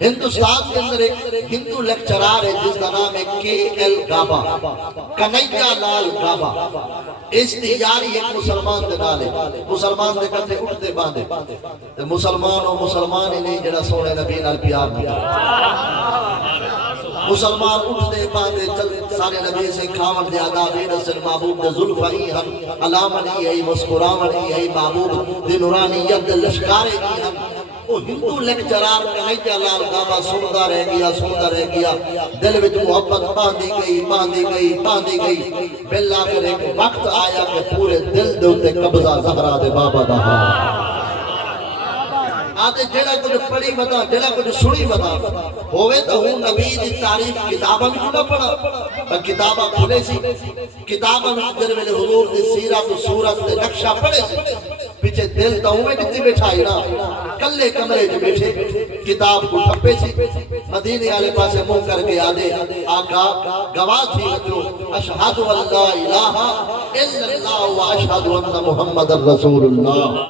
ہندوستان کے اندر ایک ہندو لیکچرار ہے جس کا نام ہے کے ایل گابا، کنیا لال گابا۔ اس دی یاری ایک مسلمان دے نال ہے، مسلمان دے کتے اٹھتے باندھے تے مسلمان و مسلمان ہی نہیں جڑا سونے نبی نال پیار نہیں مسلمان اٹھتے باندھے چل سارے نبی سے کھاون دے آداب رسل محبوب دے ظلفہی ہم علامنی ہے مسکراونی ہے محبوب دے نورانیت دے لشکارے کی ہم۔ وہ ہندو لیکچرار کنیا لال گابا سنتا رہ گیا دل وچ محبت باندھی گئی بالآخر ایک وقت آیا کہ پورے دل دے اتے قبضہ زہرا دے بابا دا آتے جڑا کچھ پڑھی بتا جڑا کچھ سنی بتا ہوئے تو ہوں نبی دی تعریف کتابہ میں نہ پڑھا کتابہ کھلے سی کتابہ میں در ویلے حضور دی سیرت و صورت دے نقشہ پڑھے سی پیچھے دل تو ہوں میں جتی بیٹھائی نا کلے کمرے جو بیٹھے کتاب کو ٹھپے سی مدینے والے پاسے منہ کر کے آدھے آقا گواہ تھی بچو اشہد اللہ الہ الا اللہ و اشہد ان محمد الرسول اللہ۔